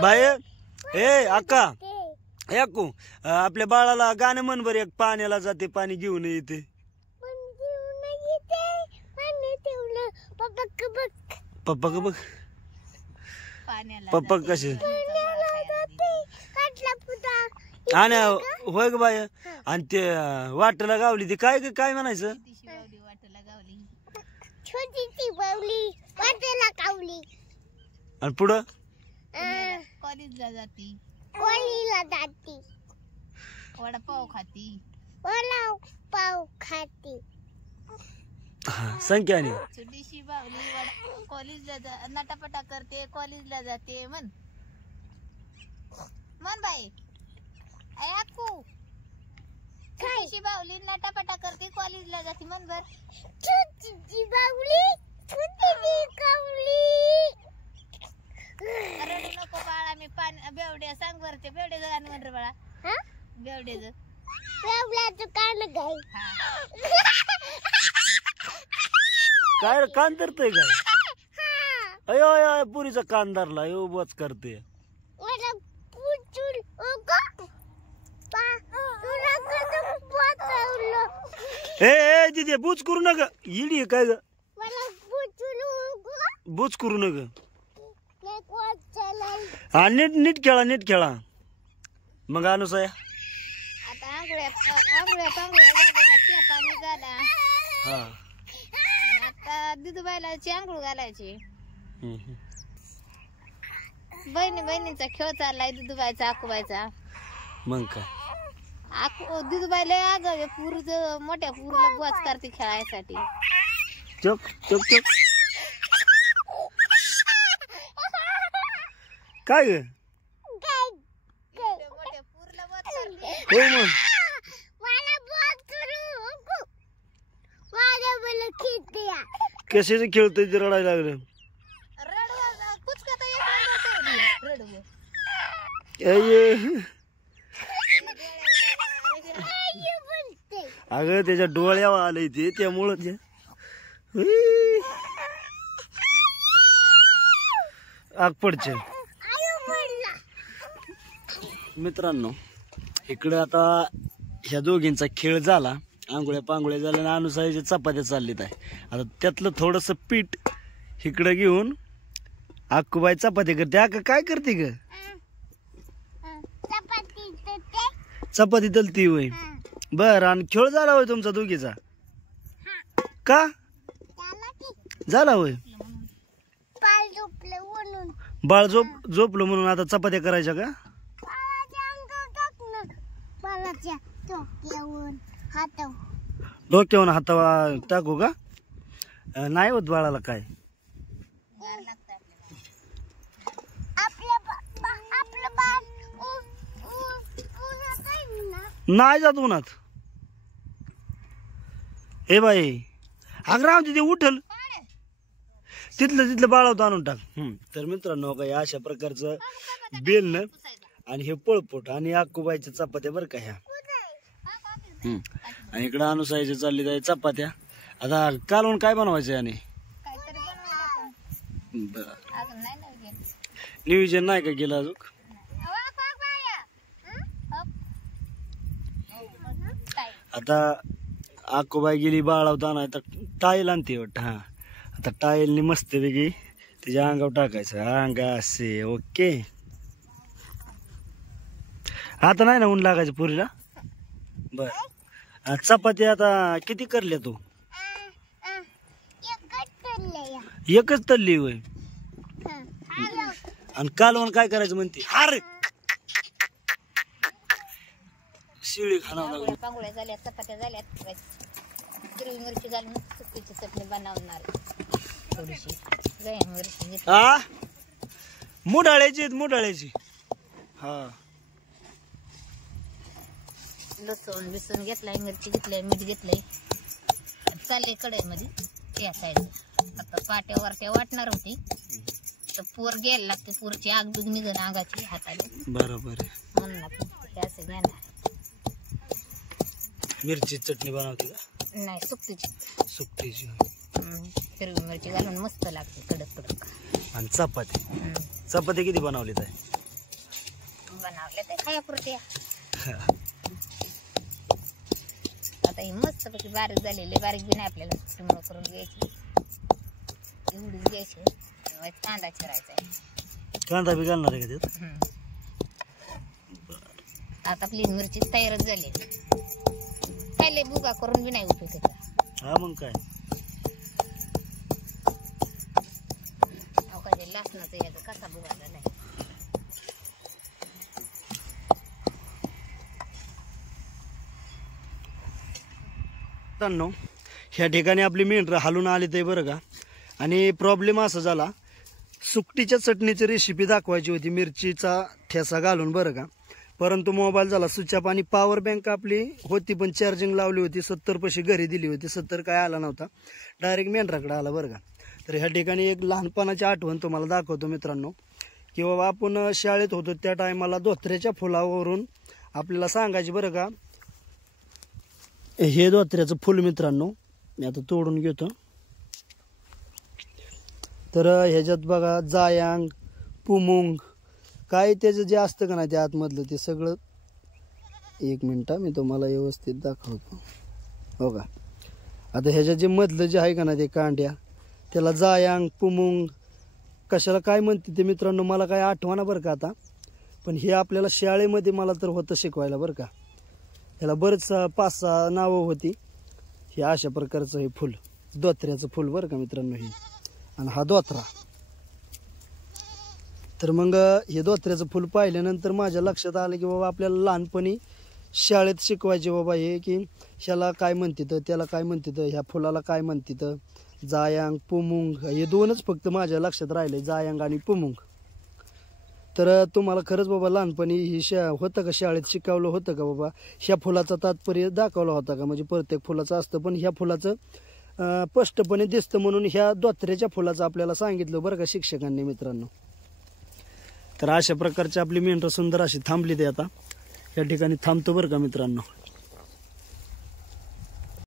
Bye ए अक्का ऐकू आपल्या बाळाला गाणं म्हण बर एक पाण्याला जाते पाणी घेऊन येते पप्पा का बघ पप्पा कसे आणि होय ग बाय आणि ते वाटला गावली ते काय काय म्हणायचं आणि पुढं कॉलेजला जाती वडापाव खाती संख्याने छोटीशी बावली कॉलेजला नटापटा करते कॉलेजला जाते मन बाई ऐकू छोटीशी बावली नटापटा करते कॉलेजला जाते मन बर छोटीशी बावली रडू नको बाळा मी पाणी बेवड्या सांग बर ते बेवड्याचं गाणं म्हण रे बाळा बेवड्याचं गाणं गाय काय कान धरतय काय अयो अयो पुरीचा कान धरला यो बच करते ए दिदे बूच करू नका इडी काय ग बूच करू नका हा नीट नीट खेळा मग अनुसया आता आंघोळ्या पाणी झाला हा आता दुधूबाईला आंघोळ घालायची बहिणीचा खेळ चाललाय दुधूबाईचा आकुबाईचा मग काय दुधूबाईला आगावे मोठ्या पुरीला बुवाच करते खेळायसाठी चुप चुप चुप काय ग मोठ्या पुरीला बुवाच करते हो मग कशाचं खेळतोय ते रडायला लागलं अगं त्याच्या डोळ्यावर आलंय ते त्यामुळं आग पडचे मित्रांनो इकडे आता ह्या दोघींचा खेळ झाला आंघोळ्या पांघोळ्या झाल्या अनुसायाच्या चपात्या चाललीत आहे आता त्यातलं थोडस पीठ इकडं घेऊन आक्कूबाई चपाती करते अक्का काय करते ग चपाती तलती होय बर आणि खेळ झाला होय तुमचा दोघीचा का झाला होय बाळ झोपलं म्हणून आता चपात्या करायच्या का डोक्यावर हातावर टाकू का नाही होत बाळाला काय नाही जात उन्हात हे बाई अगराव तिथे उठल तिथलं बाळावत आणून टाक तर मित्रांनो काय अशा प्रकारचं बेलन आणि हे पळपोट आणि आक्कूबाईच्या चपात्या बरं का ह्या आणि इकडं अनुसायाच्या चालली जाय चपात्या आता कालवण काय बनवायचं आणि नियोजन नाही का केलं अजून आता आक्कूबाई गेली बाळावत आणाय तर टाईल आणते वाटत हा आता टाईलनी मस्त वेगळी तिच्या अंगावर टाकायचं अंगा असे ओके आता नाही ना ऊन लागायचं पुरीला बर चपाती आता किती करल्या तू एकच तळली होय आणि कालवण काय करायचं म्हणते अरे शिळी खाणार पांगोळ्या झाल्या चपात्या झाल्यात हिरवी मिरची घालून सुकीची चटणी बनवणार थोडीशी गया मिरची हा मुडाळ्याची हा लसूण बिसून घेतलाय मिरची घेतलाय मीठ घेतलंय चाललंय कढईमध्ये या साईड आता पाट्या वरट्या वाटणार होती तर पूर घ्यायला लागते पूरची आग बिग निघण आगाची हाताने बरोबर म्हणून आपण असं घेणार मिरची चटणी बनवते का नाही सुकटीची सुकटीची हिरवी मिरची घालून मस्त लागते कडक कडक. आणि चपाती किती बनवली ताई? बनवले ते खायापुरते. आता ही मस्त पैकी बारीक झालेली, बारीक बी नाही आपल्याला चिमळ करून घ्यायची, एवढीच घ्यायची. कांदा चिरायचा आहे. कांदा बी घालणार आहे का त्यात? आता आपली मिरची तयारच झाली. काय बुगा करून बी नाही उपयोग त्याचा. हा मग काय लसणाचं याचा कसा बुगा झालाय. ह्या ठिकाणी आपली मेंढरं हालून आली ते बरं का. आणि प्रॉब्लेम असा झाला, सुकटीच्या चटणीची रेसिपी दाखवायची होती मिरचीचा ठेसा घालून बरं का, परंतु मोबाईल झाला स्विच ऑफ. आणि पॉवर बँक आपली होती पण चार्जिंग लावली होती, 70 पैसे घरी दिली होती, 70 काय आला नव्हता, डायरेक्ट मेंढराकडे आला बरं का. तर ह्या ठिकाणी एक लहानपणाची आठवण तुम्हाला दाखवतो मित्रांनो, की बाबा आपण शाळेत होतो त्या टायमाला धोत्र्याच्या फुलावरून आपल्याला सांगायची बरं का. हे धोत्र्याचं फुल मित्रांनो मी आता तोडून घेतो. तर ह्याच्यात बघा जायांग, पुमुंग काय त्याचं जे असतं का नाही त्या आतमधलं ते सगळं. एक मिनटं मी तुम्हाला व्यवस्थित दाखवतो. हो का, आता ह्याच्यात जे मधलं जे आहे का ना ते कांड्या, त्याला जायांग, पुमुंग कशाला काय म्हणते ते मित्रांनो मला काय आठवना बरं का आता. पण हे आपल्याला शाळेमध्ये मला तर होतं शिकवायला बरं का. ह्याला बरेच 5-6 नावं होती. हे अशा प्रकारचं हे फुल, धोत्र्याचं फुल बरं का मित्रांनो हे. आणि हा धोत्रा. तर मग हे धोत्र्याचं फुल पाहिल्यानंतर माझ्या लक्षात आलं की बाबा आपल्याला लहानपणी शाळेत शिकवायचे बाबा हे, की ह्याला काय म्हणतात, त्याला काय म्हणतात, ह्या फुलाला काय म्हणतात. जायांग, पुमुंग हे दोनच फक्त माझ्या लक्षात राहिले, जायांग आणि पुमुंग. तर तुम्हाला खरंच बाबा लहानपणी ही होतं का शाळेत शिकवलं होतं का बाबा, ह्या फुलाचा तात्पर्य दाखवला होता का. म्हणजे प्रत्येक फुलाचं असतं पण ह्या फुलाचं स्पष्टपणे दिसतं म्हणून ह्या धोत्र्याच्या फुलाचं आपल्याला सांगितलं बरं का शिक्षकांनी मित्रांनो. तर अशा प्रकारची आपली मेंढरं सुंदर अशी थांबली ते आता या ठिकाणी थांबतो बरं का मित्रांनो.